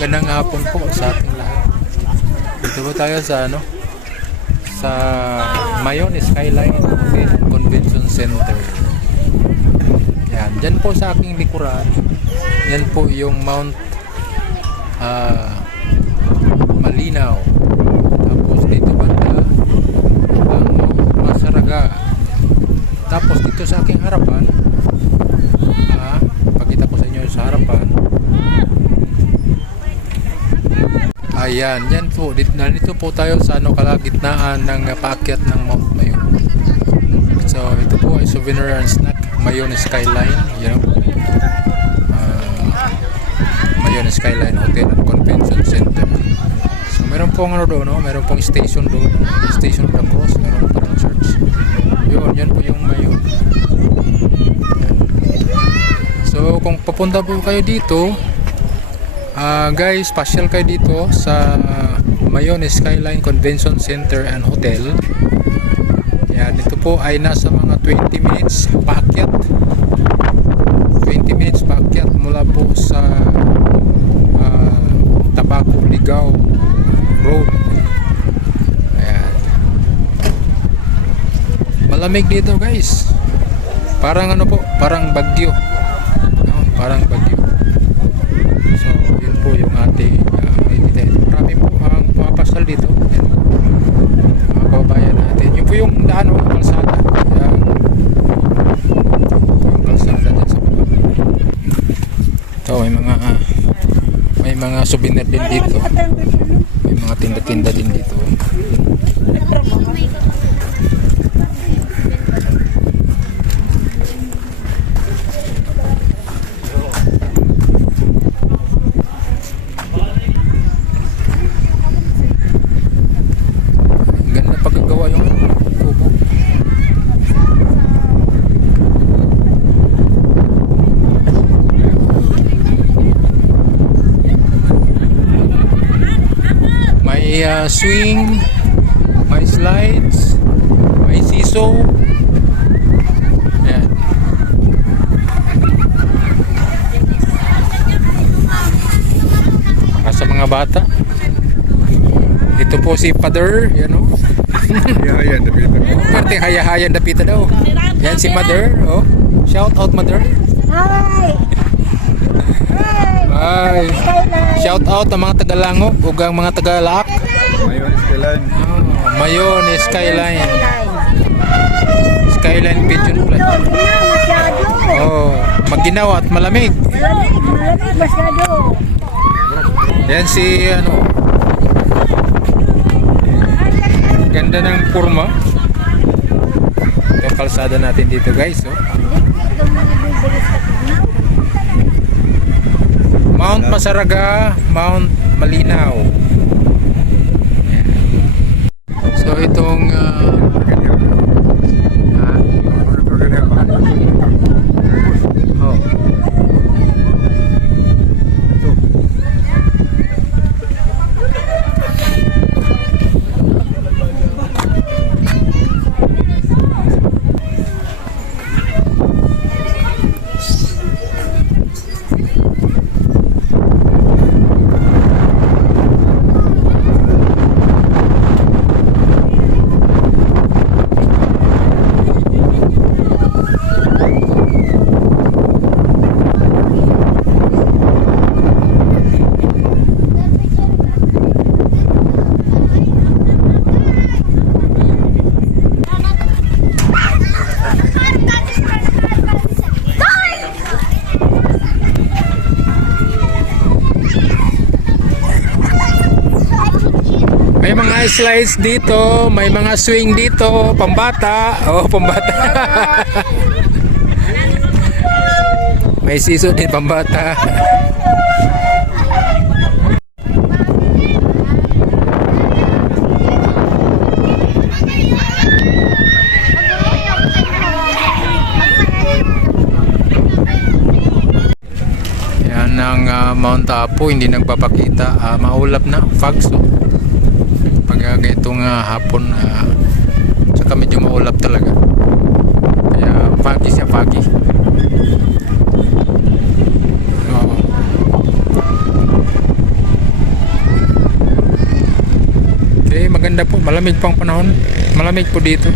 Magandang hapon po sa ating lahat. Dito po tayo sa ano? Sa Mayon Skyline Convention Center. Yan, dyan po sa aking likuran. Yan po yung Mount ah, Malinaw. Tapos dito banda ang Masaraga. Tapos dito sa aking harapan, ah, pakita ko sa inyo sa harapan, Ayan, yan po. Dito, nandito po tayo sa ano, kalagitnaan ng paakyat ng Mount Mayon. So, ito po ay souvenir and snack. Mayon Skyline, you know. Uh, Mayon Skyline Hotel and Convention Center. So, meron pong ano doon, no? meron pong station doon. Station of the Cross, meron pa ng church. Yun, yan po yung Mayon. So, kung papunta po kayo dito, Ah, guys, pasyal kayo dito sa Mayon Skyline Convention Center and Hotel. Yan, ito po ay nasa mga 20 minutes paakyat. 20 minutes paakyat mula po sa ah, Tabaco Ligao Road. Ayan. Malamig dito, guys. Parang ano po, parang bagyo. No? Parang bagyo. Po yung ating uh, makikita. Marami po ang pumapasal dito. Mga kababayan natin. Yun po yung daan o kalsada. Yan. Yung kalsada dyan sa baba. Ito, may mga may mga souvenir din dito. May mga tinda-tinda din dito. Ang Ganda pagkagawa yung ano, kubo. May uh, swing, may slides, may seesaw. Ayan. Para sa mga bata. Ito po si Father, yan o. Yeah, yeah, the people. Parte hayahayan dapita daw. Yan si Mother, oh. Shout out Mother. Hi! Bye. Shout out ang mga Tagalango ug ang mga Tagalak. Mayon Skyline. Oh, Mayon Skyline. Skyline Pigeon masyado. Oh, maginaw at malamig. Malamig, malamig masyado. Yan si ano. Ganda ng kurma. Yung kalsada natin dito guys, oh. Mount Masaraga, Mount Malinaw. Yan. So itong ah, May mga slides dito, may mga swing dito, pambata. Oh, pambata. may season din pambata. Yan ang ah, Mount Apo, hindi nagpapakita. Ah, maulap na, fogs. Oh talaga gaitong uh, hapon ah, uh, saka medyo maulap talaga. Kaya foggy siya foggy. Okay maganda po. Malamig pang panahon. Malamig po dito.